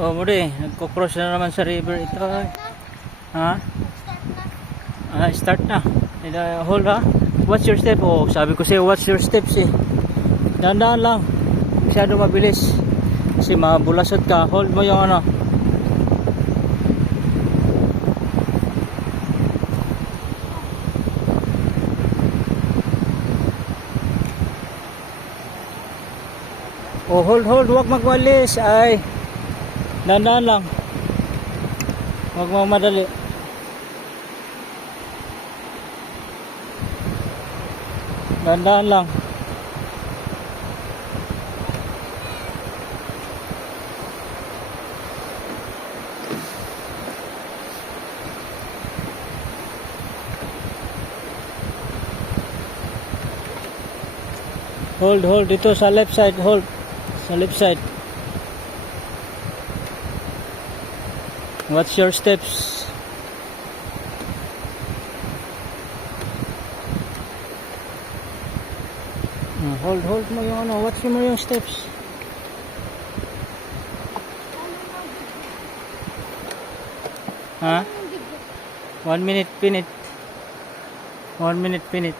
Oh, muli, nagko-cross na naman sa river ito. Ha? Start na. Hold ha. What's your step? Oh, sabi ko sa'yo, what's your steps eh. Dahan-dahan lang. Masyado mabilis. Kasi mabulasot ka. Hold mo yung ano. Oh, hold. Huwag magwalis. Ay. Dahan-dahan lang. Huwag magmadali. Dahan-dahan lang. Hold dito sa left side, hold sa left side. What's your steps? Hold mo yung ano, watch mo yung steps. Ha? 1 minute, 1 minute.